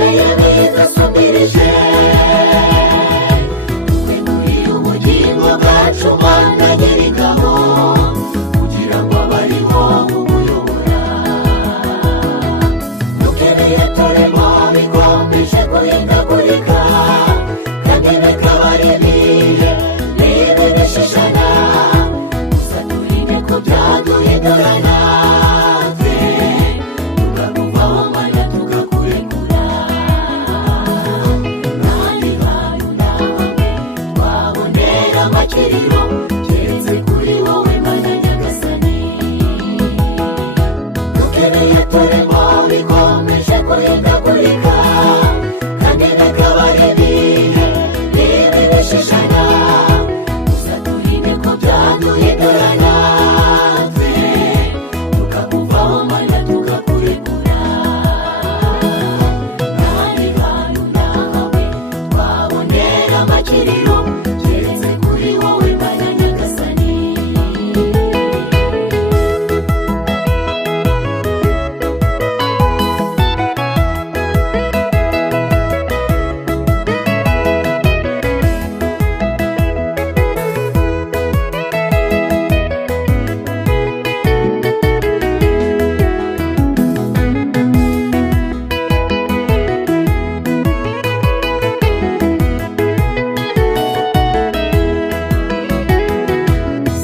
bikomeye bidasubirije tweguriye ubugingo bwacu Mana nyir'ingabo kugira ngo abariho umuyobora dukeneye turimo bikomeje guhindagurika kandi bikaba ari ibihe bibishishana gusa turinde ko byaduhindura natwe tukaguvaho Mana tugakurekura kandi hantu nawe twabonera amakiriro keretse kuri wowe Mana nyagasani dukeneye turimo bikomeje guhindagurika kandi bikaba ari ibihe bibishishana gusa turinde ko byaduhindura natwe tukaguvaho Mana tugakurekura kandi hantu nawe twabonera amakiriro keretse kuri wowe Mana nyagasani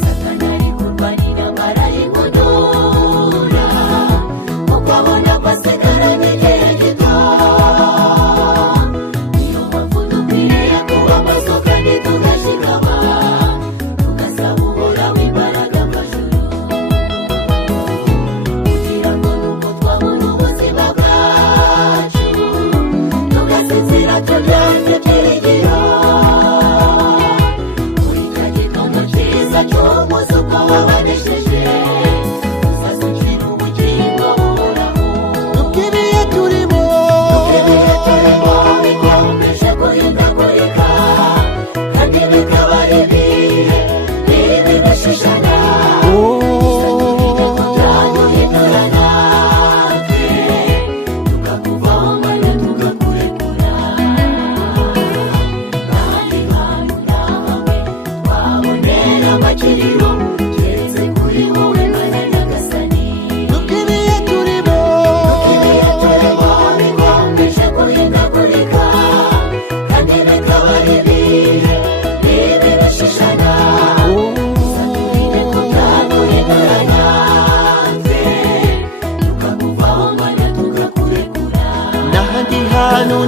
Satani ari kurwanira barayimudura kuko abona ko asigaranye igihe gito niyo mpamvu dukwiriye kuba maso kandi tugashikama tugasaba uhoraho imbaraga mvajuru kugira ngo nuko twabona ubuzima bwacu tugasinzira turyamye byiringiro muri cya gitondo cyiza cy'umuzuko wabanesheje uzazukira ubugingo buhoraho dukwiriye turimo bikomeje guhindagurika kandi bikaba ari ibihe bibishishana byaduhindura natwe tukaguvaho Mana tugakurekura kandi hantu nawe twabonera amakiriro keretse kuri wowe Mana nyagasani dukwiriye turimo bikomeje guhindagurika kandi bikaba ari ibihe bibishishana turinde ko byaduhindura natwe tukaguvaho Mana tugakurekura n'ahandi hantu